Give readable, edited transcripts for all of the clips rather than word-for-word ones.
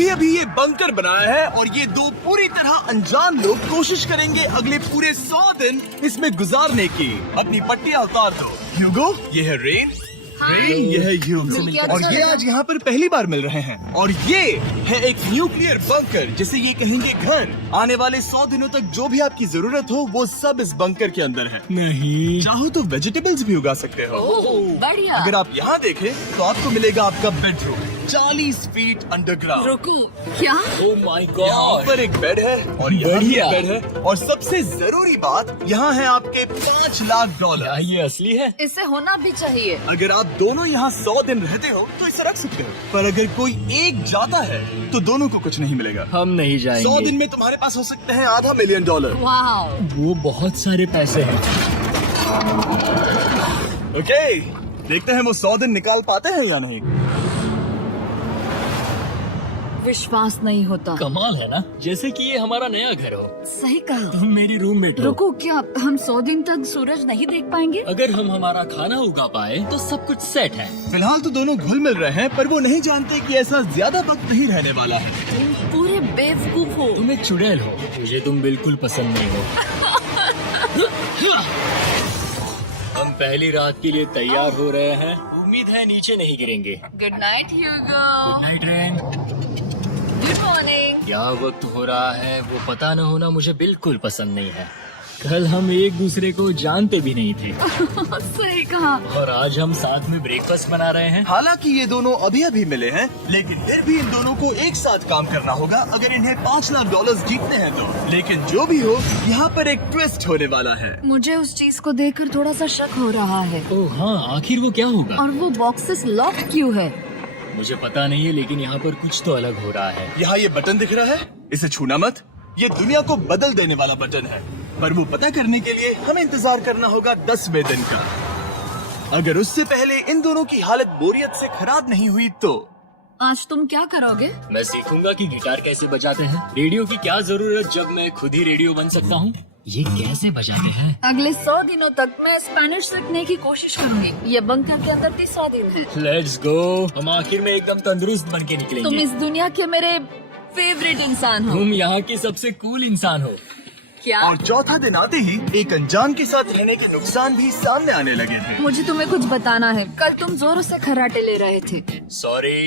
अभी अभी ये बंकर बनाया है और ये दो पूरी तरह अनजान लोग कोशिश करेंगे अगले पूरे 100 दिन इसमें गुजारने की। अपनी पट्टियां उतार दो। ह्यूगो, ये है रेन, ये है ह्यूगो, और ये आज यहाँ पर पहली बार मिल रहे हैं। और ये है एक न्यूक्लियर बंकर, जिसे ये कहेंगे घर। आने वाले 100 दिनों तक जो भी आपकी जरूरत हो वो सब इस बंकर के अंदर है। नहीं, चाहो तो वेजिटेबल्स भी उगा सकते हो। बढ़िया। अगर आप यहाँ देखें तो आपको मिलेगा आपका बेडरूम 40 फीट अंडरग्राउंड। रुको, क्या? ओह माय यहाँ गॉड। पर एक बेड है और यहाँ भी बढ़िया। एक बेड है, और सबसे जरूरी बात यहाँ है आपके $5 लाख। क्या ये असली है? इसे होना भी चाहिए। अगर आप दोनों यहाँ 100 दिन रहते हो तो इसे रख सकते हो, पर अगर कोई एक जाता है तो दोनों को कुछ नहीं मिलेगा। हम नहीं 100 जाएंगे। दिन में तुम्हारे पास हो सकते हैं $500 मिलियन। वाह, वो बहुत सारे पैसे हैं। ओके, देखते हैं वो 100 दिन निकाल पाते हैं या नहीं। विश्वास नहीं होता। कमाल है ना, जैसे कि ये हमारा नया घर हो। सही कहा। तुम मेरी रूममेट हो। रुको, क्या हम 100 दिन तक सूरज नहीं देख पाएंगे? अगर हम हमारा खाना उगा पाए तो सब कुछ सेट है। फिलहाल तो दोनों घुल मिल रहे हैं, पर वो नहीं जानते कि ऐसा ज्यादा वक्त नहीं रहने वाला है। तुम पूरे बेवकूफ हो। तुम एक चुड़ैल हो, मुझे तुम बिल्कुल पसंद नहीं हो। हम पहली रात के लिए तैयार हो रहे हैं। उम्मीद है नीचे नहीं गिरेंगे। Good night Hugo. Good night Ren. Good morning. क्या वक्त हो रहा है वो पता न होना मुझे बिल्कुल पसंद नहीं है। कल हम एक दूसरे को जानते भी नहीं थे सही कहा। और आज हम साथ में ब्रेकफास्ट बना रहे हैं। हालांकि ये दोनों अभी अभी मिले हैं, लेकिन फिर भी इन दोनों को एक साथ काम करना होगा अगर इन्हें $5 लाख जीतने हैं तो। लेकिन जो भी हो, यहाँ पर एक ट्विस्ट होने वाला है। मुझे उस चीज को देखकर थोड़ा सा शक हो रहा है। ओह हाँ, आखिर वो क्या होगा? और वो बॉक्सेस लॉक क्यों है? मुझे पता नहीं है, लेकिन यहाँ पर कुछ तो अलग हो रहा है। यहाँ ये बटन दिख रहा है, इसे छूना मत। ये दुनिया को बदल देने वाला बटन है, पर वो पता करने के लिए हमें इंतजार करना होगा 10वें दिन का। अगर उससे पहले इन दोनों की हालत बोरियत से खराब नहीं हुई तो। आज तुम क्या करोगे? मैं सीखूंगा कि गिटार कैसे बजाते हैं। रेडियो की क्या जरूरत जब मैं खुद ही रेडियो बन सकता हूँ। ये कैसे बजाते हैं? अगले 100 दिनों तक मैं स्पेनिश सीखने की कोशिश करूंगी। ये बंकर के अंदर 30 दिन है। Let's go. हम आखिर में एकदम तंदुरुस्त बन के तुम निकलेंगे। इस दुनिया के मेरे फेवरेट इंसान हो। तुम यहाँ की सबसे कूल इंसान हो। क्या? और चौथा दिन आते ही एक अनजान के साथ रहने के नुकसान भी सामने आने लगे थे। मुझे तुम्हें कुछ बताना है। कल तुम जोरों से खर्राटे ले रहे थे। सॉरी।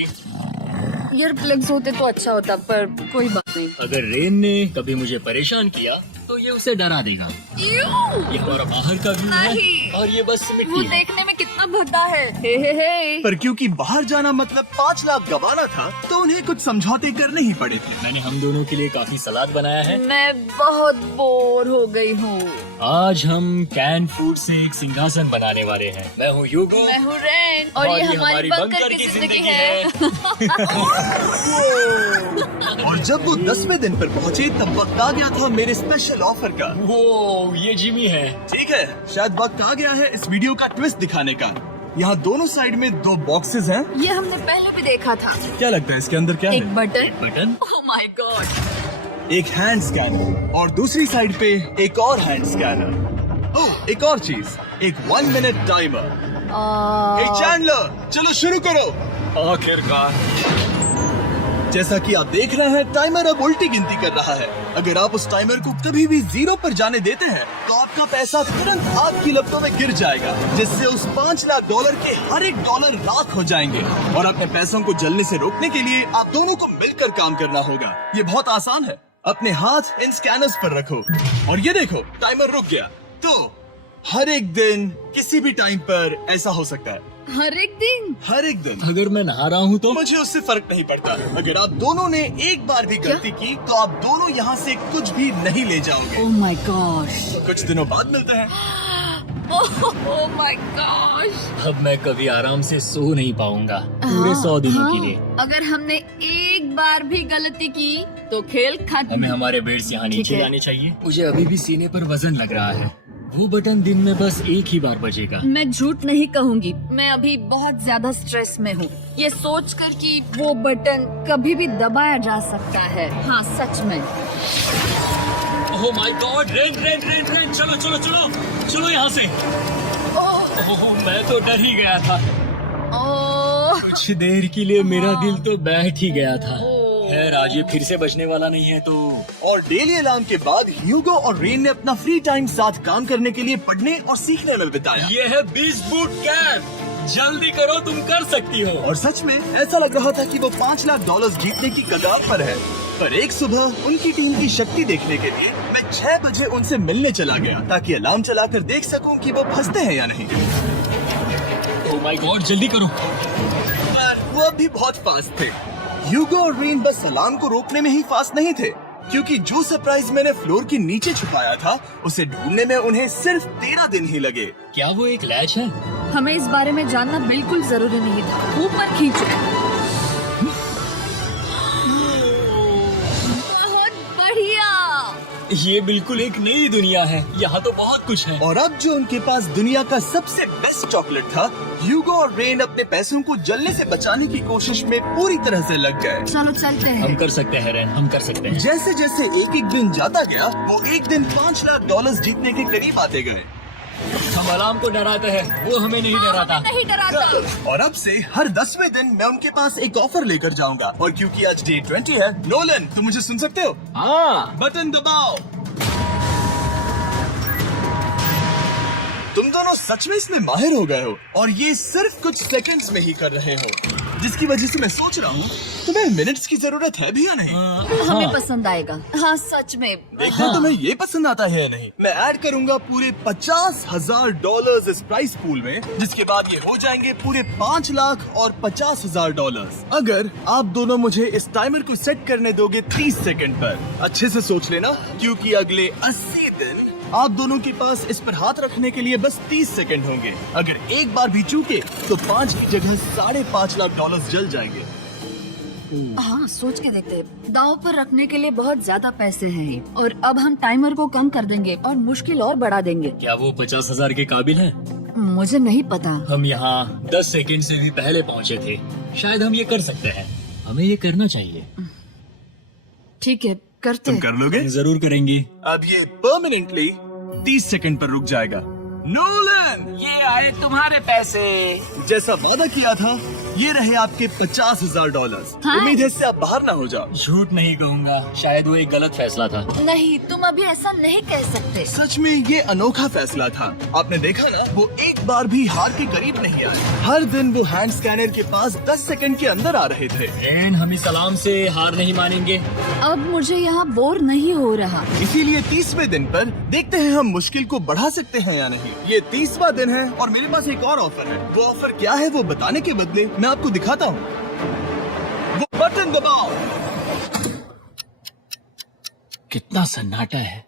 ईयर प्लग्स होते तो अच्छा होता, पर कोई बात नहीं। अगर रेन ने कभी मुझे परेशान किया तो ये उसे डरा देगा। ये हमारा बाहर का व्यू है नहीं। और ये बस वो मिट्टी है। देखने में कितना भद्दा है। हे। पर क्योंकि बाहर जाना मतलब 5 लाख गवाना था, तो उन्हें कुछ समझौते करने ही पड़े थे। मैंने हम दोनों के लिए काफी सलाद बनाया है। मैं बहुत बोर हो गई हूँ। आज हम कैन फूड से एक सिंहासन बनाने वाले हैं। मैं हूँ ह्यूगो मैं हूँ रेन और ये हमारी बंकर की जिंदगी है। और जब वो 10वें दिन पर पहुँचे तब वक्त आ गया था मेरे स्पेशल ऑफर का। वो ये जिमी है। ठीक है, शायद वक्त आ गया है इस वीडियो का ट्विस्ट दिखाने का। यहाँ दोनों साइड में 2 बॉक्सेस हैं। ये हमने पहले भी देखा था। क्या लगता है इसके अंदर क्या एक है? Button. Button. Oh my God. एक हैंड स्कैनर और दूसरी साइड पे एक और हैंड स्कैनर। ओह, एक और चीज, एक 1 मिनट टाइमर। हे चैंडलर, चलो शुरू करो। आखिरकार। जैसा कि आप देख रहे हैं, टाइमर अब उल्टी गिनती कर रहा है। अगर आप उस टाइमर को कभी भी 0 पर जाने देते हैं तो आपका पैसा तुरंत आपकी लपटों में गिर जाएगा, जिससे उस $5 लाख के हर एक डॉलर राख हो जाएंगे। और अपने पैसों को जलने से रोकने के लिए आप दोनों को मिलकर काम करना होगा। ये बहुत आसान है। अपने हाथ इन स्कैनर्स पर रखो और ये देखो, टाइमर रुक गया। तो हर एक दिन किसी भी टाइम पर ऐसा हो सकता है। हर एक दिन? हर एक दिन। अगर मैं नहा रहा हूँ तो मुझे उससे फर्क नहीं पड़ता। अगर आप दोनों ने एक बार भी गलती की तो आप दोनों यहाँ से कुछ भी नहीं ले जाओगे। Oh my gosh. कुछ दिनों बाद मिलते हैं। Oh my gosh. अब मैं कभी आराम से सो नहीं पाऊंगा पूरे 100 दिनों के लिए। अगर हमने एक बार भी गलती की तो खेल खत्म। हमें हमारे बेड से यहाँ ठीक नीचे है। लाने चाहिए। मुझे अभी भी सीने पर वजन लग रहा है। वो बटन दिन में बस एक ही बार बजेगा। मैं झूठ नहीं कहूँगी, मैं अभी बहुत ज्यादा स्ट्रेस में हूँ, ये सोच कर कि वो बटन कभी भी दबाया जा सकता है। हाँ सच में। ओह my God, rain rain rain rain, चलो चलो चलो चलो यहाँ से। ओह मैं तो डर ही गया था। ओह कुछ देर के लिए मेरा दिल तो बैठ ही गया था। अगर आज ये फिर से बचने वाला नहीं है तो और डेली अलार्म के बाद ह्यूगो और रेन ने अपना फ्री टाइम साथ काम करने के लिए पढ़ने और सीखने में बिताया। ये है 20 बूट कैंप। जल्दी करो, तुम कर सकती हो। और सच में ऐसा लग रहा था कि वो $5 लाख जीतने की कगार पर है। पर एक सुबह उनकी टीम की शक्ति देखने के लिए मैं 6 बजे उनसे मिलने चला गया ताकि अलार्म चलाकर देख सकूं कि वो फंसते हैं या नहीं। ओह माय गॉड, जल्दी करो। पर वो अब भी बहुत फास्ट थे। ह्यूगो और रेन बस अलार्म को रोकने में ही फास्ट नहीं थे, क्योंकि जो सरप्राइज मैंने फ्लोर के नीचे छुपाया था उसे ढूंढने में उन्हें सिर्फ 13 दिन ही लगे। क्या वो एक लैच है? हमें इस बारे में जानना बिल्कुल जरूरी नहीं था। ऊपर खींचो। बहुत बढ़िया। ये बिल्कुल एक नई दुनिया है। यहाँ तो बहुत कुछ है। और अब जो उनके पास दुनिया का सबसे बेस्ट चॉकलेट था, ह्यूगो और रेन अपने पैसों को जलने से बचाने की कोशिश में पूरी तरह से लग गए। चलो चलते हैं। हम कर सकते हैं रेन, हम कर सकते हैं। जैसे जैसे एक एक दिन जाता गया, वो एक दिन $5 लाख जीतने के करीब आते गए। हम अलार्म को डराते हैं, वो हमें नहीं डराता। नहीं डराता। और अब से हर 10वें दिन मैं उनके पास एक ऑफर लेकर जाऊंगा। और क्योंकि आज डे 20 है, नोलन तुम मुझे सुन सकते हो? हाँ। बटन दबाओ। तुम दोनों सच में इसमें माहिर हो गए हो और ये सिर्फ कुछ सेकंड्स में ही कर रहे हो, जिसकी वजह से मैं सोच रहा हूँ तुम्हें मिनट्स की जरूरत है भी या नहीं। हमें पसंद आएगा। हाँ सच में। देखना तुम्हें ये पसंद आता है या नहीं। मैं ऐड करूंगा पूरे $50,000 इस प्राइस पूल में, जिसके बाद ये हो जाएंगे पूरे $5 लाख और $50,000 अगर आप दोनों मुझे इस टाइमर को सेट करने दोगे 30 सेकंड पर। अच्छे से सोच लेना, क्योंकि अगले 80 दिन आप दोनों के पास इस पर हाथ रखने के लिए बस 30 सेकंड होंगे। अगर एक बार भी चूके तो 5 की जगह $5.5 लाख जल जाएंगे। हाँ सोच के देखते हैं। दांव पर रखने के लिए बहुत ज्यादा पैसे हैं और अब हम टाइमर को कम कर देंगे और मुश्किल और बढ़ा देंगे। क्या वो 50,000 के काबिल है? मुझे नहीं पता। हम यहाँ 10 सेकंड से भी पहले पहुँचे थे। शायद हम ये कर सकते हैं। हमें ये करना चाहिए। ठीक है, करते तुम हैं। कर लोगे? जरूर करेंगे। अब ये परमानेंटली 30 सेकंड पर रुक जाएगा। नोलन, ये आए तुम्हारे पैसे। जैसा वादा किया था, ये रहे आपके $50,000। हाँ? उम्मीद है इससे आप बाहर ना हो जाओ। झूठ नहीं कहूँगा, शायद वो एक गलत फैसला था। नहीं, तुम अभी ऐसा नहीं कह सकते। सच में ये अनोखा फैसला था। आपने देखा ना, वो एक बार भी हार के करीब नहीं आए। हर दिन वो हैंड स्कैनर के पास 10 सेकंड के अंदर आ रहे थे। रेन, हम इस सलाम से हार नहीं मानेंगे। अब मुझे यहाँ बोर नहीं हो रहा। इसीलिए 30वें दिन पर देखते हैं हम मुश्किल को बढ़ा सकते हैं या नहीं। ये 30वां दिन है और मेरे पास एक और ऑफर है। वो ऑफर क्या है वो बताने के बदले मैं आपको दिखाता हूँ। वो बटन दबाओ। कितना सन्नाटा है।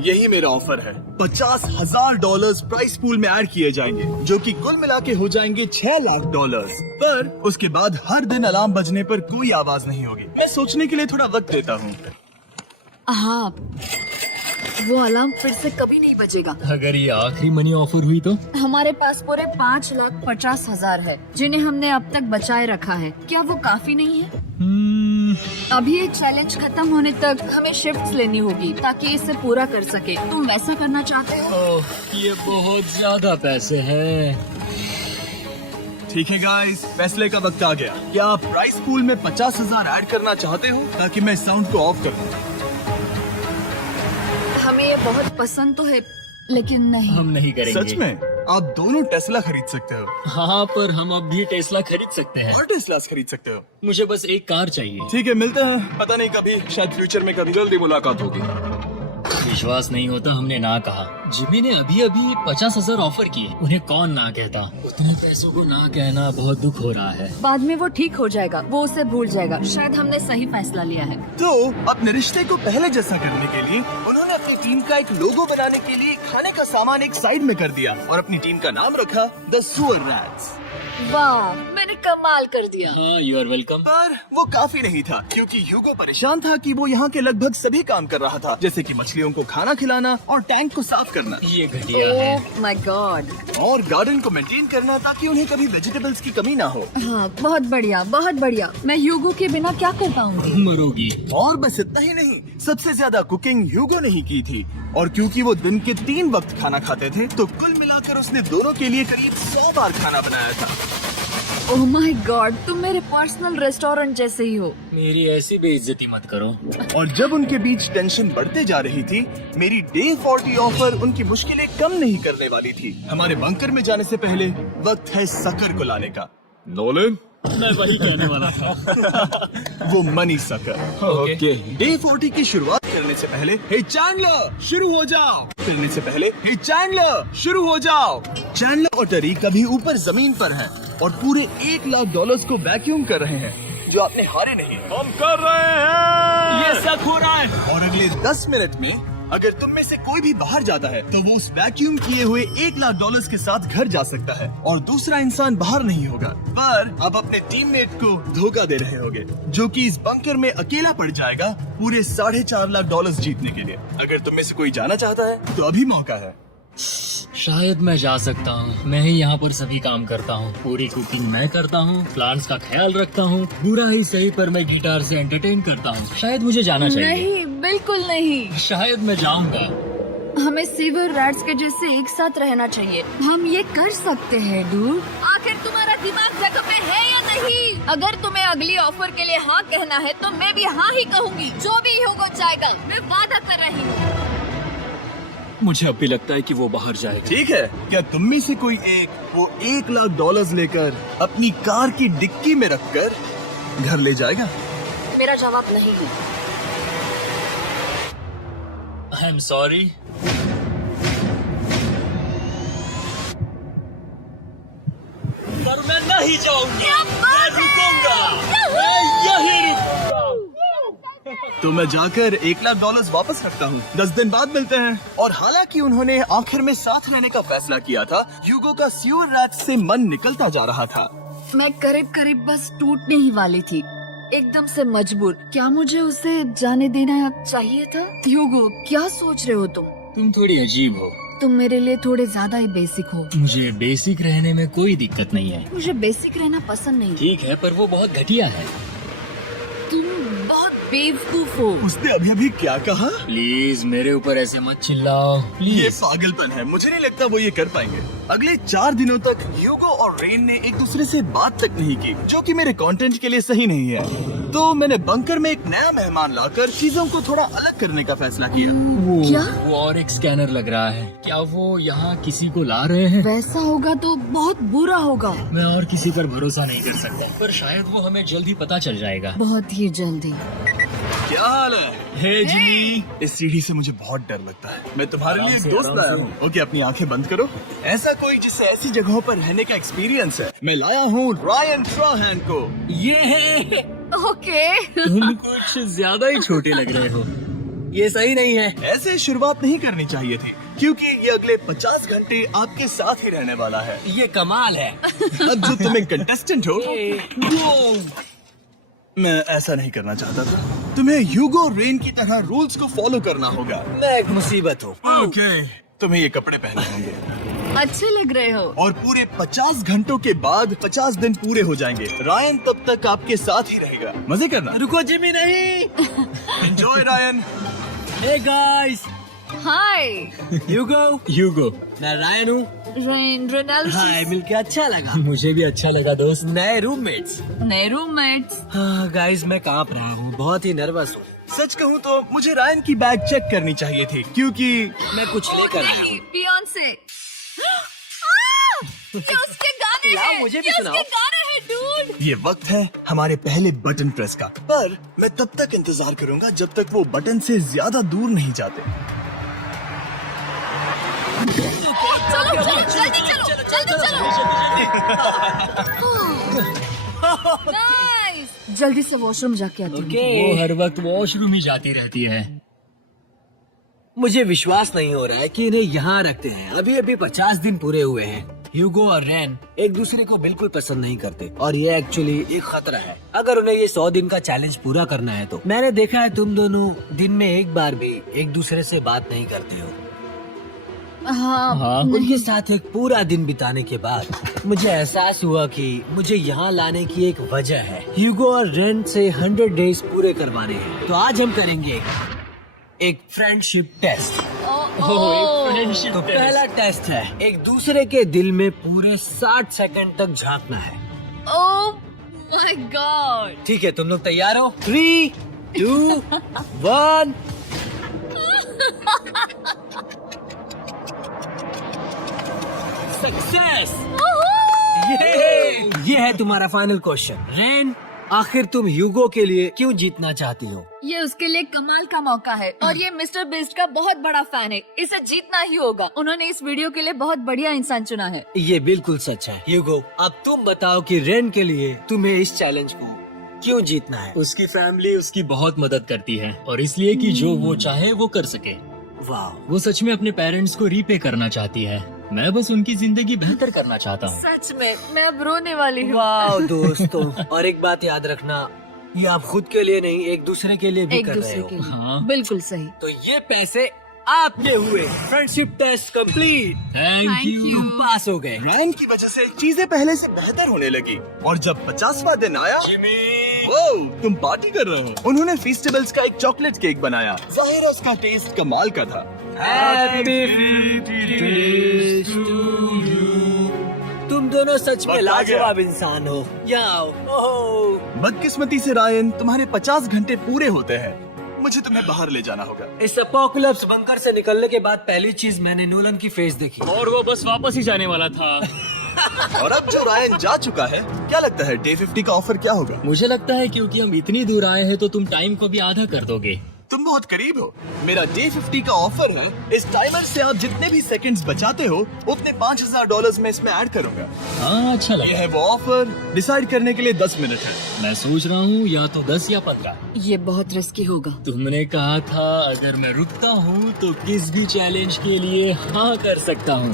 यही मेरा ऑफर है। $50,000 प्राइस पूल में ऐड किए जाएंगे, जो कि कुल मिला के हो जाएंगे $6 लाख। पर उसके बाद हर दिन अलार्म बजने पर कोई आवाज नहीं होगी। मैं सोचने के लिए थोड़ा वक्त देता हूँ। हाँ, वो अलार्म फिर से कभी नहीं बजेगा। अगर ये आखिरी मनी ऑफर हुई तो? हमारे पास पूरे $5,50,000 है, जिन्हें हमने अब तक बचाए रखा है। क्या वो काफी नहीं है? अभी ये चैलेंज खत्म होने तक हमें शिफ्ट्स लेनी होगी ताकि इसे पूरा कर सके। तुम वैसा करना चाहते हो? ओह, ये बहुत ज्यादा पैसे हैं। ठीक है गाइस, फैसले का वक्त आ गया। क्या आप प्राइस पूल में 50,000 ऐड करना चाहते हो ताकि मैं साउंड को ऑफ कर दूं? हमें ये बहुत पसंद तो है, लेकिन नहीं। हम नहीं करेंगे। सच में? आप दोनों टेस्ला खरीद सकते हो हाँ, पर हम अब भी टेस्ला खरीद सकते हैं। और टेस्लास खरीद सकते हो। मुझे बस एक कार चाहिए। ठीक है, मिलते हैं। पता नहीं कभी, शायद फ्यूचर में कभी जल्दी मुलाकात होगी। विश्वास नहीं होता, हमने ना कहा। जिमी ने अभी अभी 50,000 ऑफर किए। उन्हें कौन ना कहता। उतने पैसों को ना कहना बहुत दुख हो रहा है। बाद में वो ठीक हो जाएगा, वो उसे भूल जाएगा। शायद हमने सही फैसला लिया है। तो अपने रिश्ते को पहले जैसा करने के लिए उन्होंने अपनी टीम का एक लोगो बनाने के लिए खाने का सामान एक साइड में कर दिया और अपनी टीम का नाम रखा द सुअर रैट्स। वाह, मैंने कमाल कर दिया। You are welcome. पर वो काफी नहीं था, क्योंकि ह्यूगो परेशान था कि वो यहाँ के लगभग सभी काम कर रहा था, जैसे कि मछलियों को खाना खिलाना और टैंक को साफ करना। ये घटिया है। ओह माय गॉड। और गार्डन को मेंटेन करना ताकि उन्हें कभी वेजिटेबल्स की कमी ना हो। हाँ, बहुत बढ़िया, बहुत बढ़िया। मैं ह्यूगो के बिना क्या कर पाऊंगी? मरोगी। और बस इतना ही नहीं, सबसे ज्यादा कुकिंग ह्यूगो ने ही की थी। और क्योंकि वो दिन के 3 वक्त खाना खाते थे, तो कुल मिलाकर उसने दोनों के लिए करीब 100 बार खाना बनाया था। ओह माय गॉड, तुम मेरे पर्सनल रेस्टोरेंट जैसे ही हो। मेरी ऐसी बेइज्जती मत करो। और जब उनके बीच टेंशन बढ़ते जा रही थी, मेरी डे 40 ऑफर उनकी मुश्किलें कम नहीं करने वाली थी। हमारे बंकर में जाने से पहले वक्त है सकर को लाने का। नोलन, मैं वही कहने वाला था। वो मनी सकर। ओके। डे 40 की शुरुआत करने से पहले हे चैंडलर शुरू हो जाओ करने से पहले हे चैंडलर शुरू हो जाओ। चैंडलर और टरी कभी ऊपर जमीन पर हैं और पूरे $1 लाख को वैक्यूम कर रहे हैं जो आपने हारे नहीं। हम कर रहे हैं, ये सच हो रहा है। और अगले 10 मिनट में अगर तुम में से कोई भी बाहर जाता है तो वो उस वैक्यूम किए हुए $1 लाख के साथ घर जा सकता है और दूसरा इंसान बाहर नहीं होगा। पर आप अपने टीममेट को धोखा दे रहे होगे जो कि इस बंकर में अकेला पड़ जाएगा पूरे $4.5 लाख जीतने के लिए। अगर तुम में से कोई जाना चाहता है तो अभी मौका है। शायद मैं जा सकता हूँ। मैं ही यहाँ पर सभी काम करता हूँ। पूरी कुकिंग मैं करता हूँ, प्लांट्स का ख्याल रखता हूँ, बुरा ही सही पर मैं गिटार से एंटरटेन करता हूँ। शायद मुझे जाना चाहिए। नहीं, बिल्कुल नहीं। शायद मैं जाऊंगा। हमें सीवर रैट्स के जैसे एक साथ रहना चाहिए। हम ये कर सकते हैं डूड। आखिर तुम्हारा दिमाग जगह पे है या नहीं? अगर तुम्हें अगली ऑफर के लिए हाँ कहना है तो मैं भी हाँ ही कहूँगी। जो भी होगा जाएगा, मैं वादा कर रही हूँ। मुझे अब भी लगता है कि वो बाहर जाएगा। ठीक है, क्या तुम में से कोई एक वो $1 लाख लेकर अपनी कार की डिक्की में रखकर घर ले जाएगा? मेरा जवाब नहीं है। I am sorry. पर मैं नहीं जाऊंगा। मैं रुकूंगा। मैं यही रुकूंगा। तो मैं जाकर $1 लाख वापस रखता हूँ। 10 दिन बाद मिलते हैं। और हालांकि उन्होंने आखिर में साथ रहने का फैसला किया था, ह्यूगो का सीवर रैट्स से मन निकलता जा रहा था। मैं करीब करीब बस टूटने ही वाली थी, एकदम से मजबूर। क्या मुझे उसे जाने देना चाहिए था? ह्यूगो, क्या सोच रहे हो तुम? तुम थोड़ी अजीब हो। तुम मेरे लिए थोड़े ज्यादा ही बेसिक हो। मुझे बेसिक रहने में कोई दिक्कत नहीं है। मुझे बेसिक रहना पसंद नहीं। ठीक है, पर वो बहुत घटिया है। तुम बहुत बेवकूफ हो। उसने अभी अभी क्या कहा? प्लीज मेरे ऊपर ऐसे मत चिल्लाओ। ये प्लीज। पागलपन है। मुझे नहीं लगता वो ये कर पाएंगे। अगले 4 दिनों तक ह्यूगो और रेन ने एक दूसरे से बात तक नहीं की, जो कि मेरे कंटेंट के लिए सही नहीं है। तो मैंने बंकर में एक नया मेहमान लाकर चीजों को थोड़ा अलग करने का फैसला किया। क्या? वो और एक स्कैनर लग रहा है। क्या वो यहाँ किसी को ला रहे हैं? वैसा होगा तो बहुत बुरा होगा। मैं और किसी पर भरोसा नहीं कर सकता, पर शायद वो हमें जल्दी पता चल जाएगा। बहुत ही जल्दी। क्या हाल है? हे जिमी। इस सीढ़ी से मुझे बहुत डर लगता है। मैं तुम्हारे लिए आराम एक से, दोस्त आराम लाया से। हूँ। ओके, अपनी आंखें बंद करो। ऐसा कोई जिससे ऐसी जगहों पर रहने का एक्सपीरियंस है। मैं लाया हूँ रायन ट्राहैन को। ये है। ओके। तुम कुछ ज्यादा ही छोटे लग रहे हो। ये सही नहीं है। ऐसे शुरुआत नहीं करनी चाहिए थी, क्योंकि ये अगले 50 घंटे आपके साथ ही रहने वाला है। ये कमाल है। अब जो तुम एक कंटेस्टेंट हो, मैं ऐसा नहीं करना चाहता था। तुम्हें ह्यूगो रेन की तरह रूल्स को फॉलो करना होगा। मैं एक मुसीबत हूँ। ओके, तुम्हें ये कपड़े पहनने होंगे। अच्छे लग रहे हो। और पूरे 50 घंटों के बाद 50 दिन पूरे हो जाएंगे। रायन तब तक आपके साथ ही रहेगा। मजे करना। रुको जिमी, नहीं। Enjoy Ryan. Hey guys. Hi Hugo. मैं रायन हूँ। रेनल्ड। हाय, मिलके अच्छा लगा। मुझे भी अच्छा लगा दोस्त। नए रूममेट्स। नए रूममेट्स। गाइस, मैं कांप रहा हूँ, बहुत ही नर्वस हूँ। सच कहूँ तो मुझे रायन की बैग चेक करनी चाहिए थी, क्योंकि मैं कुछ लेकर आया हूँ। बियॉन्से। ये उसके गाने लाओ, हैं। मुझे भी ये सुनाओ। उसके गाने हैं, डूड। ये वक्त है हमारे पहले बटन प्रेस का। पर मैं तब तक इंतजार करूंगा जब तक वो बटन से ज्यादा दूर नहीं जाते। चलो जल्दी नाइस। जल्दी से वॉशरूम जाके आती हूँ। वो हर वक्त वॉशरूम ही जाती रहती है। मुझे विश्वास नहीं हो रहा है कि इन्हें यहाँ रखते हैं। अभी अभी 50 दिन पूरे हुए हैं। ह्यूगो और रैन एक दूसरे को बिल्कुल पसंद नहीं करते और ये एक्चुअली एक खतरा है अगर उन्हें ये 100 दिन का चैलेंज पूरा करना है तो। मैंने देखा है तुम दोनों दिन में एक बार भी एक दूसरे से बात नहीं करते हो। हाँ। उनके साथ एक पूरा दिन बिताने के बाद मुझे एहसास हुआ कि मुझे यहाँ लाने की एक वजह है। ह्यूगो और रैन से 100 डेज पूरे करवाने हैं। तो आज हम करेंगे एक फ्रेंडशिप टेस्ट। तो पहला टेस्ट है एक दूसरे के दिल में पूरे 60 सेकंड तक झांकना है। ओह माय गॉड। ठीक है, तुम लोग तैयार हो? 3, 2, 1। सक्सेस! ये है तुम्हारा फाइनल क्वेश्चन। रेन, आखिर तुम ह्यूगो के लिए क्यों जीतना चाहती हो? ये उसके लिए कमाल का मौका है और ये मिस्टर बीस्ट का बहुत बड़ा फैन है, इसे जीतना ही होगा। उन्होंने इस वीडियो के लिए बहुत बढ़िया इंसान चुना है। ये बिल्कुल सच है। ह्यूगो, अब तुम बताओ कि रेन के लिए तुम्हें इस चैलेंज को क्यों जीतना है? उसकी फैमिली उसकी बहुत मदद करती है और इसलिए कि जो वो चाहे वो कर सके। वाह, वो सच में अपने पेरेंट्स को रीपे करना चाहती है। मैं बस उनकी जिंदगी बेहतर करना चाहता हूँ। सच में मैं अब रोने वाली हूँ। वाह दोस्तों, और एक बात याद रखना, ये आप खुद के लिए नहीं, एक दूसरे के लिए भी एक कर रहे दूसरे हो। के लिए। हाँ। बिल्कुल सही। तो ये पैसे आपके हुए। Friendship test complete. Thank you. तुम पास हो गए। रैन की वजह से चीजें पहले से बेहतर होने लगी और जब 50वां दिन आया, वो तुम पार्टी कर रहे हो। उन्होंने फेस्टिवल्स का एक चॉकलेट केक बनाया। जाहिर है उसका टेस्ट कमाल का था। तुम दोनों सच में वक्त आ गया। लाजवाब इंसान हो। जाओ। ओह, बदकिस्मती से रायन, तुम्हारे 50 घंटे पूरे होते हैं। मुझे तुम्हें बाहर ले जाना होगा। इस अपोकलिप्स बंकर से निकलने के बाद पहली चीज मैंने नोलन की फेस देखी। और वो बस वापस ही जाने वाला था। और अब जो रायन जा चुका है, क्या लगता है डे 50 का ऑफर क्या होगा? मुझे लगता है क्योंकि हम इतनी दूर आए हैं तो तुम टाइम को भी आधा कर दोगे। तुम बहुत करीब हो। मेरा डे 50 का ऑफर है, इस टाइमर से आप जितने भी सेकंड्स बचाते हो उतने $5000 मैं इसमें ऐड करूंगा। हाँ, अच्छा ये लगा। है वो ऑफर। डिसाइड करने के लिए 10 मिनट है। मैं सोच रहा हूँ या तो 10 या 15। ये बहुत रिस्की होगा। तुमने कहा था अगर मैं रुकता हूँ तो किस भी चैलेंज के लिए हाँ कर सकता हूँ।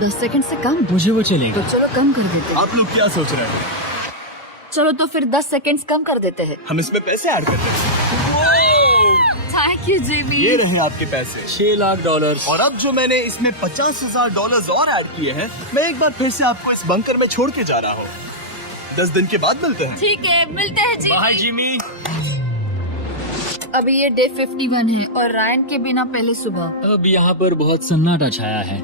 10 सेकंड से कम? मुझे वो चलेगा। तो चलो कम कर देते हैं। आप लोग क्या सोच रहे हैं? चलो तो फिर 10 सेकंड्स कम कर देते हैं। हम इसमें पैसे ऐड करते हैं। थैंक यू जेबी। ये रहे आपके पैसे। $6 लाख। और अब जो मैंने इसमें $50,000 और ऐड किए हैं, मैं एक बार फिर से आपको इस बंकर में छोड़ के जा रहा हूँ। 10 दिन के बाद मिलते हैं। ठीक है, मिलते हैं जी। Bye Jimmy. अभी ये डे 51 है और रायन के बिना पहले सुबह। अब यहाँ पर बहुत सन्नाटा छाया है।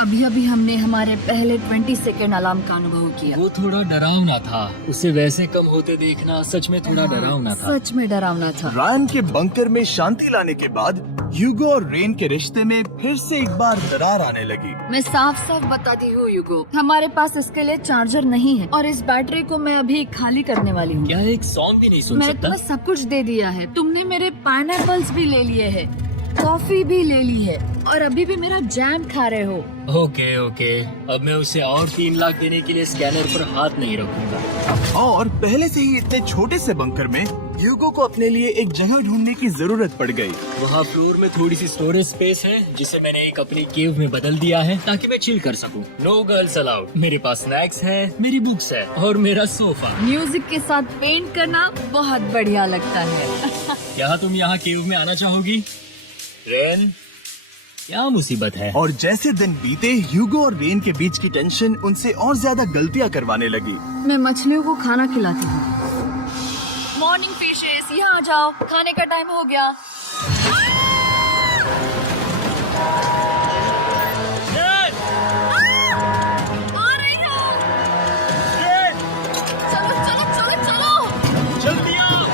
अभी अभी हमने हमारे पहले 20 सेकंड अलार्म का अनुभव किया। वो थोड़ा डरावना था। उसे वैसे कम होते देखना सच में थोड़ा डरावना था। सच में डरावना था। रायन के बंकर में शांति लाने के बाद ह्यूगो और रेन के रिश्ते में फिर से एक बार दरार आने लगी। मैं साफ साफ बताती हूँ यूगो, हमारे पास इसके लिए चार्जर नहीं है और इस बैटरी को मैं अभी खाली करने वाली हूँ। क्या एक सॉन्ग भी नहीं सुन मैंने सकता? तुम्हें सब कुछ दे दिया है। तुमने मेरे पाइनएप्पल्स भी ले लिए हैं, कॉफी भी ले ली है और अभी भी मेरा जैम खा रहे हो। ओके ओके, अब मैं उसे और 3 लाख देने के लिए स्कैनर पर हाथ नहीं रखूंगा। और पहले से ही इतने छोटे से बंकर में ह्यूगो को अपने लिए एक जगह ढूंढने की जरूरत पड़ गई। वहाँ फ्लोर में थोड़ी सी स्टोरेज स्पेस है जिसे मैंने एक अपनी केव में बदल दिया है ताकि मैं चिल कर सकूं। No girls allowed. मेरे पास स्नैक्स है, मेरी बुक्स है और मेरा सोफा। म्यूजिक के साथ पेंट करना बहुत बढ़िया लगता है। क्या तुम यहाँ केव में आना चाहोगी? रेन, क्या मुसीबत है? और जैसे दिन बीते, ह्यूगो और रेन के बीच की टेंशन उनसे और ज्यादा गलतियां करवाने लगी। मैं मछलियों को खाना खिलाती हूँ। मॉर्निंग फिशेस, यहाँ आ जाओ, खाने का टाइम हो गया। आ रही हूँ। चलो चलो चलो चलो। जल्दी आओ।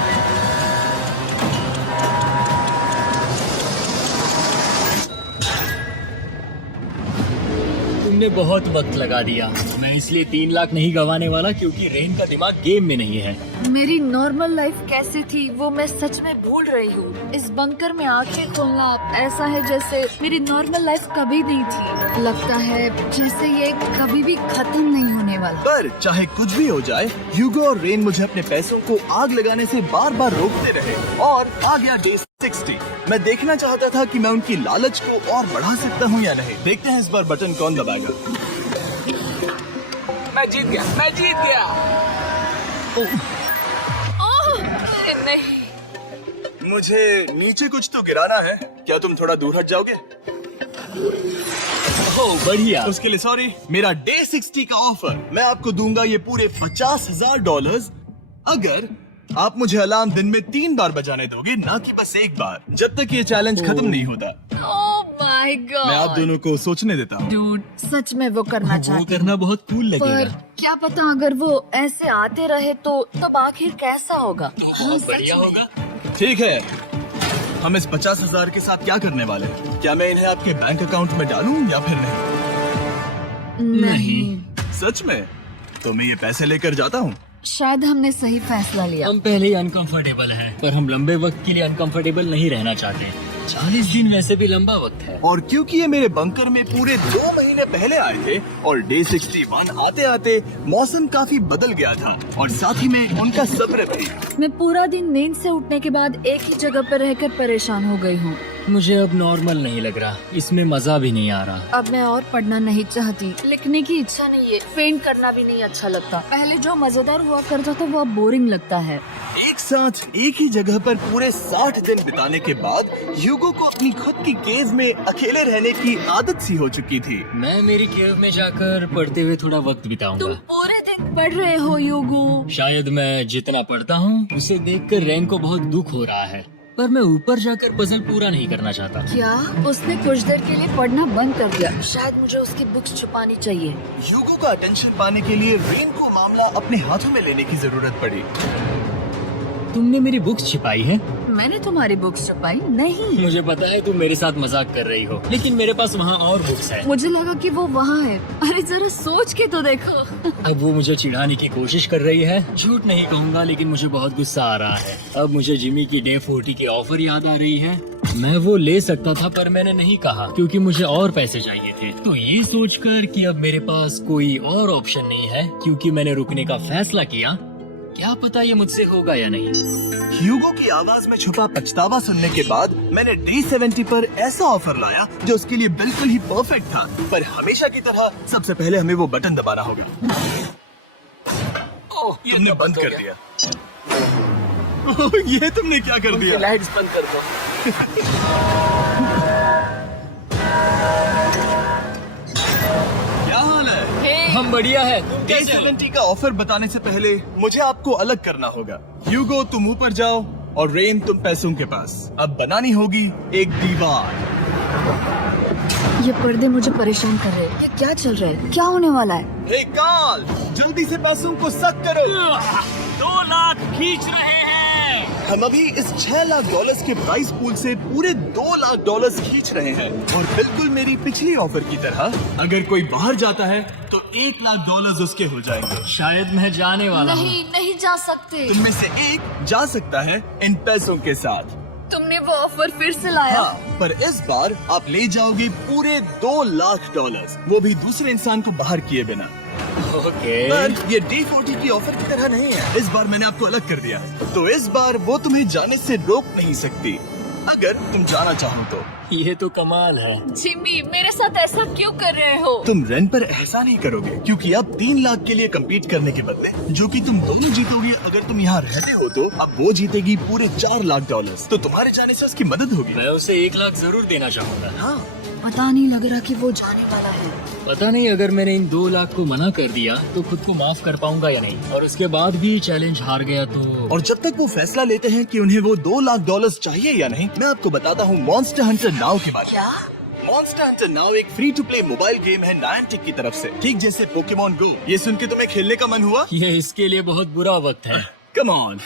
तुमने बहुत वक्त लगा दिया। मैं इसलिए 3 लाख नहीं गंवाने वाला क्योंकि रेन का दिमाग गेम में नहीं है। मेरी नॉर्मल लाइफ कैसी थी वो मैं सच में भूल रही हूँ। इस बंकर में आंखें खोलना ऐसा है जैसे मेरी नॉर्मल लाइफ कभी नहीं थी। लगता है जैसे ये कभी भी खत्म नहीं होने वाला। पर चाहे कुछ भी हो जाए, ह्यूगो और रेन मुझे अपने पैसों को आग लगाने से बार बार रोकते रहे। और आ गया डे 60। मैं देखना चाहता था कि मैं उनकी लालच को और बढ़ा सकता हूँ या नहीं। देखते हैं इस बार बटन कौन दबाएगा। मैं जीत गया, मैं जीत गया। ओह नहीं। मुझे नीचे कुछ तो गिराना है। क्या तुम थोड़ा दूर हट जाओगे? ओह बढ़िया। उसके लिए सॉरी। मेरा डे 60 का ऑफर, मैं आपको दूंगा ये पूरे $50,000 अगर आप मुझे अलार्म दिन में 3 बार बजाने दोगे, ना कि बस 1 बार, जब तक ये चैलेंज खत्म नहीं होता। ओह माय गॉड। मैं आप दोनों को सोचने देता हूँ। डूड, सच में वो करना वो चाहती करना बहुत कूल पर लगेगा। क्या पता अगर वो ऐसे आते रहे तो तब आखिर कैसा होगा। हाँ, सच बढ़िया में। होगा। ठीक है, हम इस 50,000 के साथ क्या करने वाले हैं? क्या मैं इन्हें आपके बैंक अकाउंट में डालूं या फिर नहीं? नहीं, सच में? तो मैं ये पैसे लेकर जाता हूँ। शायद हमने सही फैसला लिया। हम पहले ही अनकंफर्टेबल हैं, पर हम लंबे वक्त के लिए अनकंफर्टेबल नहीं रहना चाहते। 40 दिन वैसे भी लंबा वक्त है। और क्योंकि ये मेरे बंकर में पूरे 2 महीने पहले आए थे और डे 61 आते आते मौसम काफी बदल गया था और साथ ही में उनका सब्र भी। मैं पूरा दिन नींद से उठने के बाद एक ही जगह पर रहकर परेशान हो गई हूँ। मुझे अब नॉर्मल नहीं लग रहा, इसमें मजा भी नहीं आ रहा। अब मैं और पढ़ना नहीं चाहती, लिखने की इच्छा नहीं है, फेंट करना भी नहीं अच्छा लगता। पहले जो मजेदार हुआ करता था वो अब बोरिंग लगता है। एक साथ एक ही जगह पर पूरे 60 दिन बिताने के बाद ह्यूगो को अपनी खुद की केव में अकेले रहने की आदत सी हो चुकी थी। मैं मेरी केव में जाकर पढ़ते हुए थोड़ा वक्त तुम बिताऊंगा। पूरे दिन पढ़ रहे हो योगो। शायद मैं जितना पढ़ता हूँ उसे देखकर रैन को बहुत दुख हो रहा है, पर मैं ऊपर जाकर पजल पूरा नहीं करना चाहता। क्या उसने कुछ देर के लिए पढ़ना बंद कर दिया? शायद मुझे उसकी बुक्स छुपानी चाहिए। ह्यूगो का अटेंशन पाने के लिए रेन को मामला अपने हाथों में लेने की जरूरत पड़ी। तुमने मेरी बुक्स छिपाई है? मैंने तुम्हारी बुक्स छुपाई नहीं। मुझे पता है तुम मेरे साथ मजाक कर रही हो, लेकिन मेरे पास वहाँ और बुक्स है। मुझे लगा कि वो वहाँ है। अरे जरा सोच के तो देखो। अब वो मुझे चिढ़ाने की कोशिश कर रही है। झूठ नहीं कहूँगा, लेकिन मुझे बहुत गुस्सा आ रहा है। अब मुझे जिमी की डे 40 की ऑफर याद आ रही है। मैं वो ले सकता था, पर मैंने नहीं कहा क्योंकि मुझे और पैसे चाहिए थे। तो ये सोचकर कि अब मेरे पास कोई और ऑप्शन नहीं है, क्योंकि मैंने रुकने का फैसला किया, क्या पता ये मुझसे होगा या नहीं। ह्यूगो की आवाज में छुपा पछतावा सुनने के बाद मैंने डे 70 पर ऐसा ऑफर लाया जो उसके लिए बिल्कुल ही परफेक्ट था। पर हमेशा की तरह सबसे पहले हमें वो बटन दबाना होगा। ओह, ये तुमने तो बंद हो कर गया। दिया। ओह, ये तुमने क्या कर दिया? लाइट्स बंद कर दो। क्या हाल है? हम बढ़िया है। तुम डे कैसे हो? 70 का ऑफर बताने से पहले मुझे आपको अलग करना होगा। ह्यूगो तुम ऊपर जाओ और रेन तुम पैसों के पास। अब बनानी होगी एक दीवार। ये पर्दे मुझे परेशान कर रहे हैं। ये क्या चल रहा है? क्या होने वाला है? हे काल, जल्दी से पैसों को सक करो। 2 लाख खींच रहे हैं। हम अभी इस $6 लाख के प्राइस पूल से पूरे $2 लाख खींच रहे हैं और बिल्कुल मेरी पिछली ऑफर की तरह अगर कोई बाहर जाता है तो $1 लाख उसके हो जाएंगे। शायद मैं जाने वाला हूँ। नहीं जा सकते। तुम में से एक जा सकता है इन पैसों के साथ। तुमने वो ऑफर फिर से लाया। हाँ, पर इस बार आप ले जाओगे पूरे $2 लाख, वो भी दूसरे इंसान को बाहर किए बिना। ओके। पर ये डे 40 की ऑफर की तरह नहीं है। इस बार मैंने आपको अलग कर दिया है, तो इस बार वो तुम्हें जाने से रोक नहीं सकती अगर तुम जाना चाहो तो। ये तो कमाल है। जिमी, मेरे साथ ऐसा क्यों कर रहे हो? तुम रेंट पर ऐसा नहीं करोगे क्योंकि अब 3 लाख के लिए कम्पीट करने के बदले जो कि तुम दोनों जीतोगे अगर तुम यहाँ रहते हो, तो अब वो जीतेगी पूरे $4 लाख। तो तुम्हारे जाने से उसकी मदद होगी। मैं उसे 1 लाख जरूर देना चाहूंगा। हाँ, पता नहीं लग रहा कि वो जाने वाला है। पता नहीं अगर मैंने इन 2 लाख को मना कर दिया तो खुद को माफ कर पाऊंगा या नहीं, और उसके बाद भी चैलेंज हार गया तो। और जब तक वो फैसला लेते हैं कि उन्हें वो $2 लाख चाहिए या नहीं, मैं आपको बताता हूँ मॉन्स्टर हंटर नाउ के बारे में। क्या? मॉन्स्टर हंटर नाउ एक free to play mobile game है नायंटिक की तरफ से, ठीक जैसे पोकेमॉन गो। ये सुन के तुम्हें खेलने का मन हुआ? ये इसके लिए बहुत बुरा वक्त है। Come on.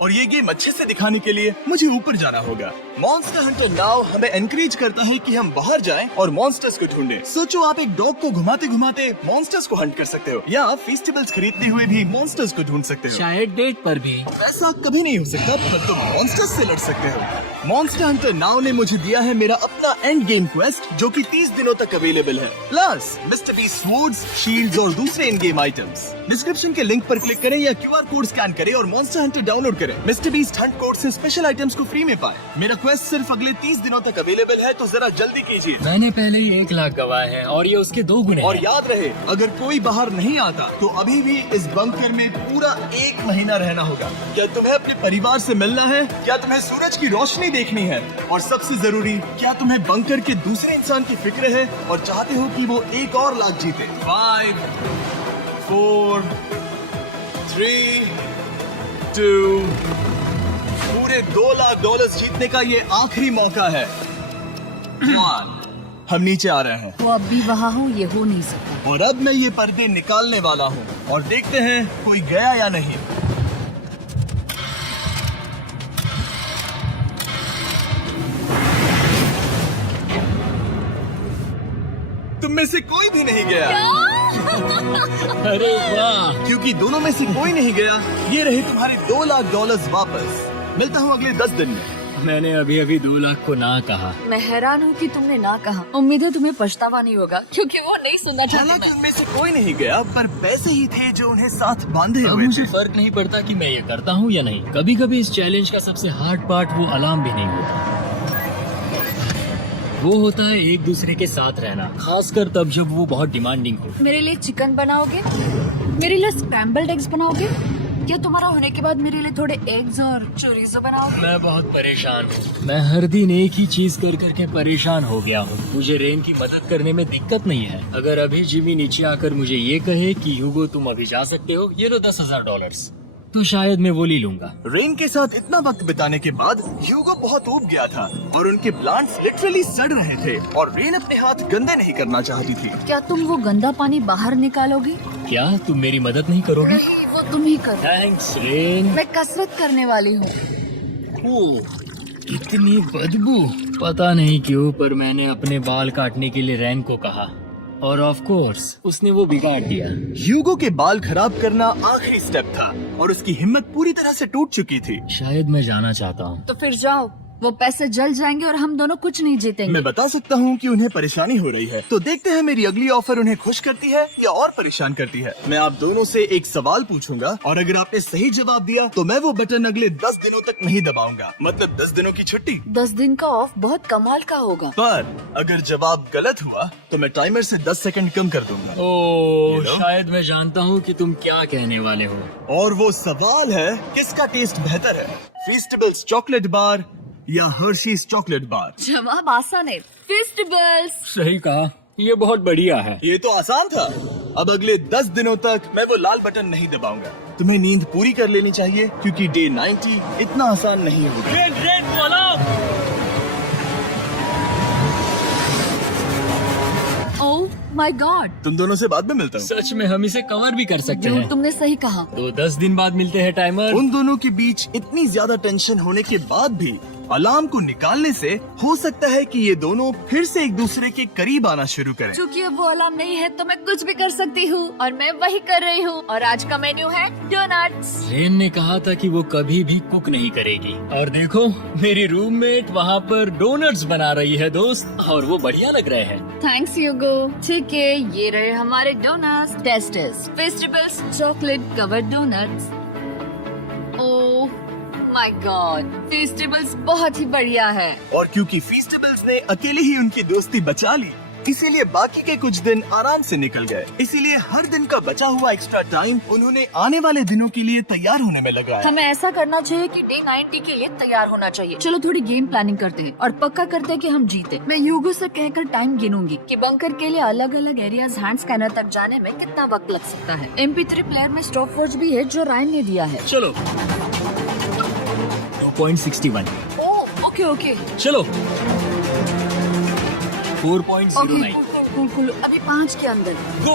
और ये गेम अच्छे से दिखाने के लिए मुझे ऊपर जाना होगा। मॉन्स्टर हंटर नाउ हमें एनकरेज करता है कि हम बाहर जाएं और मॉन्स्टर्स को ढूंढें। सोचो आप एक डॉग को घुमाते घुमाते मॉन्स्टर्स को हंट कर सकते हो, या फेस्टिवल्स खरीदते हुए भी मॉन्स्टर्स को ढूंढ सकते हो। शायद डेट पर भी। ऐसा कभी नहीं हो सकता, पर तुम मॉन्स्टर्स से लड़ सकते हो। मॉन्स्टर हंटर नाउ ने मुझे दिया है मेरा अपना एंड गेम क्वेस्ट, जो कि 30 दिनों तक अवेलेबल है, plus mister beast swords, shields और दूसरे इन गेम आइटम्स। डिस्क्रिप्शन के लिंक पर क्लिक करें या QR कोड स्कैन करें और मॉन्स्टर हंटर डाउनलोड करें। मिस्टर बीस्ट हंट कोड से स्पेशल आइटम्स को फ्री में पाएं। मेरा क्वेस्ट सिर्फ अगले 30 दिनों तक अवेलेबल है, तो जरा जल्दी कीजिए। मैंने पहले ही 1 लाख गवाए हैं और ये उसके 2 गुने और हैं। याद रहे, अगर कोई बाहर नहीं आता तो अभी भी इस बंकर में पूरा 1 महीना रहना होगा। क्या तुम्हें अपने परिवार से मिलना है? क्या तुम्हें सूरज की रोशनी देखनी है? और सबसे जरूरी, क्या तुम्हें बंकर के दूसरे इंसान की फिक्र है और चाहते हो कि वो 1 और लाख जीते? 5, 4, 3, 2 पूरे $2 लाख जीतने का ये आखिरी मौका है। 1 हम नीचे आ रहे हैं वो अब भी वहाँ हो, ये हो नहीं सकता। और अब मैं ये पर्दे निकालने वाला हूँ और देखते हैं कोई गया या नहीं। तुम में से कोई भी नहीं गया अरे वाह! क्योंकि दोनों में से कोई नहीं गया। ये रहे तुम्हारे $2 लाख वापस। मिलता हूँ अगले 10 दिन में। मैंने अभी अभी 2 लाख को ना कहा। मैं हैरान हूँ कि तुमने ना कहा। उम्मीद है तुम्हें पछतावा नहीं होगा, क्योंकि वो नहीं सुनना चाहती हालांकि मैं। उनमें से कोई नहीं गया, पर पैसे ही थे जो उन्हें साथ बांधे अब हुए मुझे थे। फर्क नहीं पड़ता कि मैं ये करता हूँ या नहीं। कभी कभी इस चैलेंज का सबसे हार्ड पार्ट वो अलार्म भी नहीं होता। वो होता है एक दूसरे के साथ रहना, खासकर तब जब वो बहुत डिमांडिंग हो। मेरे लिए चिकन बनाओगे? मेरे लिए स्क्रैम्बल्ड एग्स बनाओगे? क्या तुम्हारा होने के बाद मेरे लिए थोड़े एग्स और चोरिज़ो बनाओगे? मैं बहुत परेशान हूँ। मैं हर दिन एक ही चीज कर करके परेशान हो गया हूँ। मुझे रेन की मदद करने में दिक्कत नहीं है। अगर अभी जिमी नीचे आकर मुझे ये कहे कि ह्यूगो तुम अभी जा सकते हो, ये लो $10,000, तो शायद मैं वो ले लूंगा। रेन के साथ इतना वक्त बिताने के बाद ह्यूगो बहुत ऊब गया था और उनके प्लांट्स लिटरली सड़ रहे थे और रेन अपने हाथ गंदे नहीं करना चाहती थी। क्या तुम वो गंदा पानी बाहर निकालोगे? क्या तुम मेरी मदद नहीं करोगे? नहीं, वो तुम ही करो। Thanks rain. मैं कसरत करने वाली हूँ। ओह, इतनी बदबू। पता नहीं क्यों, पर मैंने अपने बाल काटने के लिए रैन को कहा और ऑफ कोर्स उसने वो बिगाड़ दिया। ह्यूगो के बाल खराब करना आखिरी स्टेप था और उसकी हिम्मत पूरी तरह से टूट चुकी थी। शायद मैं जाना चाहता हूँ। तो फिर जाओ, वो पैसे जल जाएंगे और हम दोनों कुछ नहीं जीतेंगे। मैं बता सकता हूँ कि उन्हें परेशानी हो रही है, तो देखते हैं मेरी अगली ऑफर उन्हें खुश करती है या और परेशान करती है। मैं आप दोनों से एक सवाल पूछूंगा और अगर आपने सही जवाब दिया तो मैं वो बटन अगले 10 दिनों तक नहीं दबाऊंगा, मतलब 10 दिनों की छुट्टी। 10 दिन का ऑफ बहुत कमाल का होगा। पर अगर जवाब गलत हुआ तो मैं टाइमर से 10 सेकंड कम कर दूंगा। ओह, You know? शायद मैं जानता हूँ कि तुम क्या कहने वाले हो। और वो सवाल है, किसका टेस्ट बेहतर है, फीस्टेबल्स चॉकलेट बार या हर्शीज चॉकलेट बार? जवाब आसान है, फेस्टिवल्स। सही कहा, ये बहुत बढ़िया है। ये तो आसान था। अब अगले 10 दिनों तक मैं वो लाल बटन नहीं दबाऊंगा। तुम्हें नींद पूरी कर लेनी चाहिए क्योंकि डे 90 इतना आसान नहीं होगा। ओह माय गॉड, तुम दोनों से बाद में मिलता हूँ। सच में हम इसे कवर भी कर सकते हैं। तुमने सही कहा। तो 10 दिन बाद मिलते हैं टाइमर। उन दोनों के बीच इतनी ज्यादा टेंशन होने के बाद भी अलार्म को निकालने से हो सकता है कि ये दोनों फिर से एक दूसरे के करीब आना शुरू करें। क्योंकि अब वो अलार्म नहीं है तो मैं कुछ भी कर सकती हूँ और मैं वही कर रही हूँ। और आज का मेन्यू है डोनट्स। रेन ने कहा था कि वो कभी भी कुक नहीं करेगी और देखो मेरी रूममेट वहाँ पर डोनट्स बना रही है दोस्त, और वो बढ़िया लग रहे हैं। Thanks Hugo. ठीक है, ये रहे हमारे donuts. Testers festivals chocolate covered donuts. Oh my God, festivals बहुत ही बढ़िया है। और क्योंकि फीस्टेबल्स ने अकेले ही उनकी दोस्ती बचा ली, इसीलिए बाकी के कुछ दिन आराम से निकल गए। इसीलिए हर दिन का बचा हुआ एक्स्ट्रा टाइम उन्होंने आने वाले दिनों के लिए तैयार होने में लगाया। हमें ऐसा करना चाहिए कि डे 90 के लिए तैयार होना चाहिए। चलो थोड़ी गेम प्लानिंग करते हैं और पक्का करते हैं कि हम जीते। मैं यूगो से कहकर टाइम गिनूंगी कि बंकर के लिए अलग अलग एरियाज हैंड स्कैनर तक जाने में कितना वक्त लग सकता है। MP3 प्लेयर में स्टॉप वॉच भी है जो रायन ने दिया है। चलो 2.61। ओह ओके ओके चलो ओके 4.09। Cool cool. अभी 5 के अंदर। गो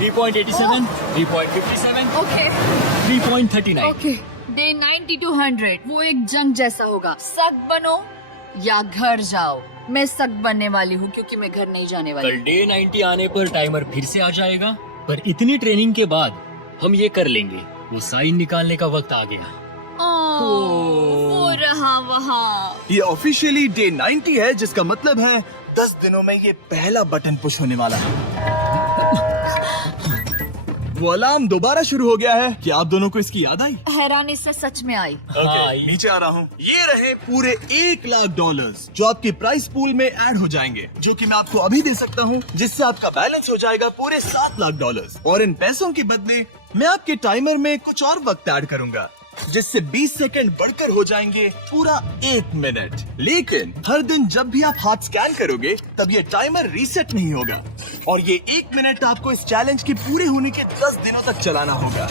3.87, 3.57, ओके 3.39। ओके। डे 90 to 100 वो एक जंग जैसा होगा। सख्त बनो या घर जाओ। मैं सख्त बनने वाली हूँ क्योंकि मैं घर नहीं जाने वाली। कल डे 90 आने पर टाइमर फिर से आ जाएगा, पर इतनी ट्रेनिंग के बाद हम ये कर लेंगे। वो साइन निकालने का वक्त आ गया। वो रहा वहाँ। ये ऑफिशियली डे 90 है, जिसका मतलब है 10 दिनों में ये पहला बटन पुश होने वाला है। वो अलार्म दोबारा शुरू हो गया है। क्या आप दोनों को इसकी याद आई? हैरानी से सच में आई। हाँ, नीचे आ रहा हूँ। ये रहे पूरे $1 लाख जो आपके प्राइस पूल में ऐड हो जाएंगे, जो कि मैं आपको अभी दे सकता हूँ, जिससे आपका बैलेंस हो जाएगा पूरे $7 लाख। और इन पैसों के बदले मैं आपके टाइमर में कुछ और वक्त ऐड करूंगा, जिससे 20 सेकंड बढ़कर हो जाएंगे पूरा 1 मिनट। लेकिन हर दिन जब भी आप हाथ स्कैन करोगे तब ये टाइमर रीसेट नहीं होगा और ये 1 मिनट आपको इस चैलेंज के पूरे होने के 10 दिनों तक चलाना होगा।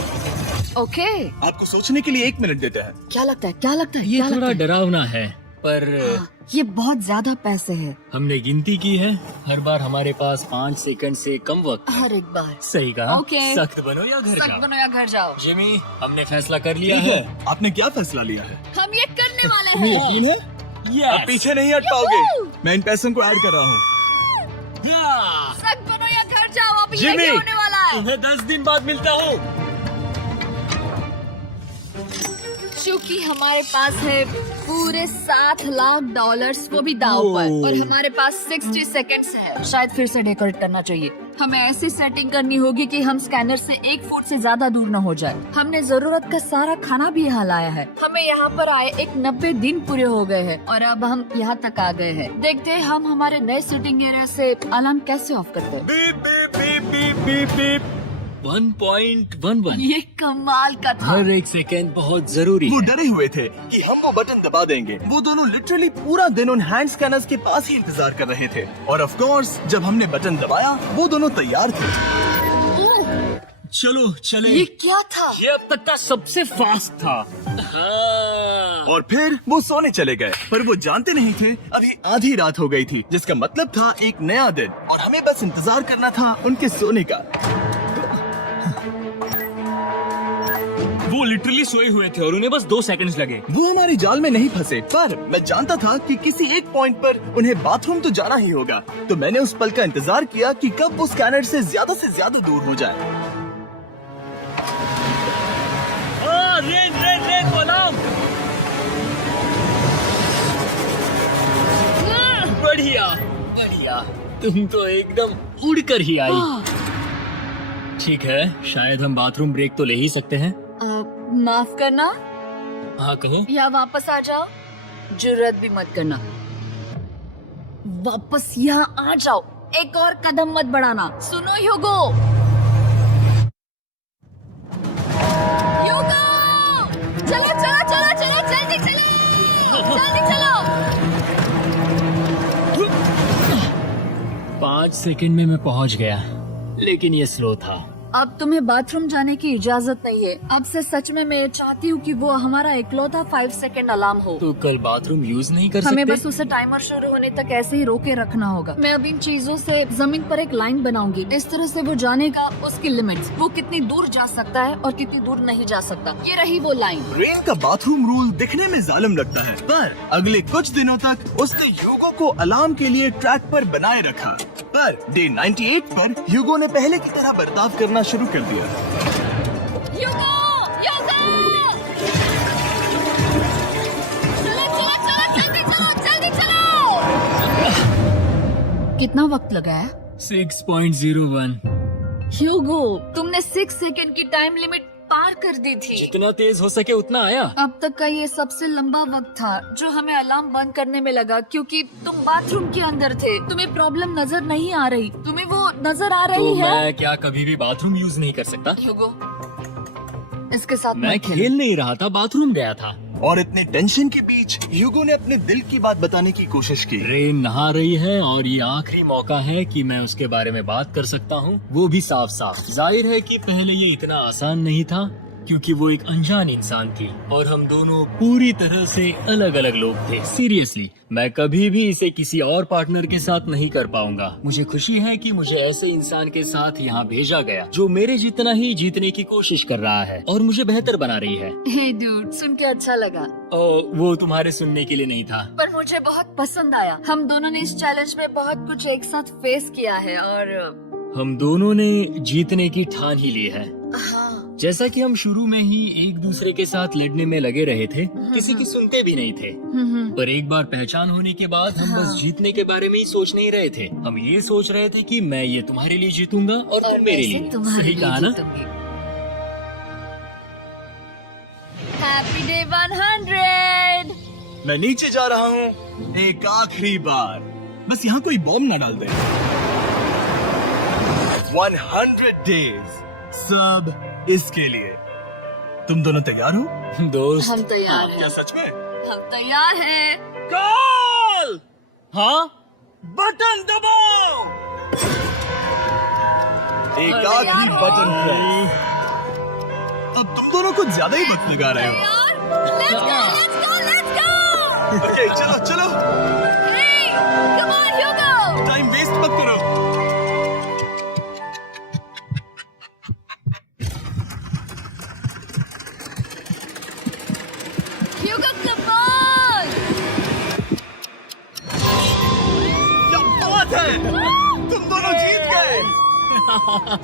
ओके, आपको सोचने के लिए 1 मिनट देता है। क्या लगता है, क्या लगता है, ये क्या थोड़ा लगता है? डरावना है, पर ये बहुत ज्यादा पैसे हैं हमने गिनती की है। हर बार हमारे पास 5 सेकंड से कम वक्त। हर एक बार। सही कहा। ओके। सख्त बनो या घर सख्त जाओ। बनो या घर जाओ। जिमी, हमने फैसला कर लिया ठीक है। है, आपने क्या फैसला लिया है? हम ये करने वाले तुम्हें हैं। यकीन है? Yes! अब पीछे नहीं हट पाओगे। मैं इन पैसों को ऐड कर रहा हूँ। Yeah! सख्त बनो या घर जाओ, अब ये जिमी, होने वाला है। तुम्हें 10 दिन बाद मिलता हूँ। क्योंकि हमारे पास है पूरे $7 लाख, वो भी दाव पर, ओह। और हमारे पास 60 सेकंड्स है। शायद फिर से डेकोरेट करना चाहिए। हमें ऐसी सेटिंग करनी होगी कि हम स्कैनर से 1 फुट से ज्यादा दूर न हो जाए। हमने जरूरत का सारा खाना भी यहाँ लाया है। हमें यहाँ पर आए 90 दिन पूरे हो गए हैं और अब हम यहाँ तक आ गए हैं। देखते हैं हम हमारे नए सिटिंग एरिया से अलार्म कैसे ऑफ करते हैं। Beep beep beep beep beep beep. 1.11। ये कमाल का था। हर एक सेकंड बहुत जरूरी वो है। डरे हुए थे कि हम वो बटन दबा देंगे। वो दोनों लिटरली पूरा दिन उन हैंड स्कैनर्स के पास ही इंतजार कर रहे थे। और ऑफ कोर्स जब हमने बटन दबाया वो दोनों तैयार थे। चलो चले। ये क्या था? ये अब तक का सबसे फास्ट था। हाँ। और फिर वो सोने चले गए, पर वो जानते नहीं थे अभी आधी रात हो गई थी, जिसका मतलब था एक नया दिन, और हमें बस इंतजार करना था उनके सोने का। वो लिटरली सोए हुए थे और उन्हें बस 2 सेकंड्स लगे। वो हमारे जाल में नहीं फंसे, पर मैं जानता था कि किसी एक पॉइंट पर उन्हें बाथरूम तो जाना ही होगा। तो मैंने उस पल का इंतजार किया कि कब वो स्कैनर से ज्यादा दूर हो जाए। रेन रेन रेन गुलाम। बढ़िया बढ़िया, तुम तो एकदम उड़कर ही आई। ठीक है, शायद हम बाथरूम ब्रेक तो ले ही सकते हैं। माफ करना हाँ कहो। या वापस आ जाओ। जुर्रत भी मत करना। वापस यहाँ आ जाओ। एक और कदम मत बढ़ाना। सुनो ह्यूगो। ह्यूगो! चलो चलो चलो चलो, जल्दी चलो, जल्दी चलो। 5 सेकंड में मैं पहुंच गया, लेकिन ये स्लो था। अब तुम्हें बाथरूम जाने की इजाजत नहीं है। अब से सच में मैं चाहती हूँ कि वो हमारा इकलौता 5 सेकंड अलार्म हो। तो कल बाथरूम यूज नहीं कर हमें सकते? बस उसे टाइमर शुरू होने तक ऐसे ही रोके रखना होगा। मैं अब इन चीजों से जमीन पर एक लाइन बनाऊंगी। इस तरह से वो जानेगा उसकी लिमिट्स, वो कितनी दूर जा सकता है और कितनी दूर नहीं जा सकता। ये रही वो लाइन। रेन का बाथरूम रूल दिखने में जालिम लगता है, पर अगले कुछ दिनों तक उसने ह्यूगो को अलार्म के लिए ट्रैक पर बनाए रखा। पर डे 98 पर ह्यूगो ने पहले की तरह बर्ताव करना शुरू कर दिया। ह्यूगो! ह्यूगो! चलो चलो चलो, जल्दी चलो, जल्दी चलो। कितना वक्त लगा है? 6.01। ह्यूगो, तुमने 6 सेकंड की टाइम लिमिट पार कर दी थी। जितना तेज हो सके उतना आया। अब तक का ये सबसे लंबा वक्त था जो हमें अलार्म बंद करने में लगा, क्योंकि तुम बाथरूम के अंदर थे। तुम्हें प्रॉब्लम नजर नहीं आ रही, तुम्हें वो नजर आ तो रही है। मैं क्या कभी भी बाथरूम यूज नहीं कर सकता? ह्यूगो, इसके साथ मैं मत खेलो। खेल नहीं रहा था, बाथरूम गया था। और इतने टेंशन के बीच ह्यूगो ने अपने दिल की बात बताने की कोशिश की। रेन नहा रही है और ये आखिरी मौका है कि मैं उसके बारे में बात कर सकता हूँ, वो भी साफ साफ। जाहिर है कि पहले ये इतना आसान नहीं था, क्योंकि वो एक अनजान इंसान थी और हम दोनों पूरी तरह से अलग अलग लोग थे। सीरियसली, मैं कभी भी इसे किसी और पार्टनर के साथ नहीं कर पाऊंगा। मुझे खुशी है कि मुझे ऐसे इंसान के साथ यहाँ भेजा गया जो मेरे जितना ही जीतने की कोशिश कर रहा है और मुझे बेहतर बना रही है। हे डूड, सुन के अच्छा लगा, वो तुम्हारे सुनने के लिए नहीं था। पर मुझे बहुत पसंद आया। हम दोनों ने इस चैलेंज में बहुत कुछ एक साथ फेस किया है और हम दोनों ने जीतने की ठान ही ली है। हाँ, जैसा कि हम शुरू में ही एक दूसरे के साथ लड़ने में लगे रहे थे, किसी की सुनते भी नहीं थे। पर एक बार पहचान होने के बाद हम बस जीतने के बारे में ही सोच नहीं रहे थे। हम ये सोच रहे थे कि मैं ये तुम्हारे लिए जीतूंगा और तुम मेरे लिए। सही कहा ना? Happy day 100। मैं नीचे जा रहा हूँ एक आखिरी बार, बस यहाँ कोई बॉम्ब ना डाल दे। 100 डेज, सब इसके लिए। तुम दोनों तैयार हो? दोस्त, हम तैयार क्या हैं। सच में? हम तैयार हैं। कॉल! हाँ? बटन दबाओ! एक आखिरी बटन प्रेस। अब तुम दोनों कुछ ज्यादा ही वक्त लगा रहे हो। Let's go, let's go, let's go! Okay, चलो चलो, Hey, come on, Hugo! Time waste मत करो। Hugo, come on! क्या बात है, तुम दोनों जीत गए।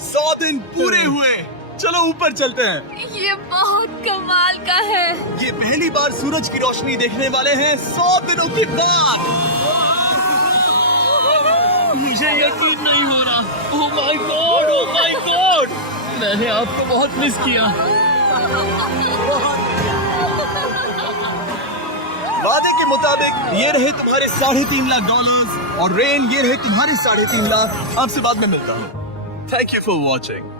100 दिन पूरे हुए। चलो ऊपर चलते हैं। ये बहुत कमाल का है। ये पहली बार सूरज की रोशनी देखने वाले हैं 100 दिनों के बाद। मुझे यकीन नहीं हो रहा। ओह my God, oh my God, मैंने आपको बहुत मिस किया। वादे के मुताबिक ये रहे तुम्हारे $3.5 लाख और रेन ये रहे तुम्हारे 3.5 लाख। आपसे बाद में मिलता हूँ। Thank you for watching.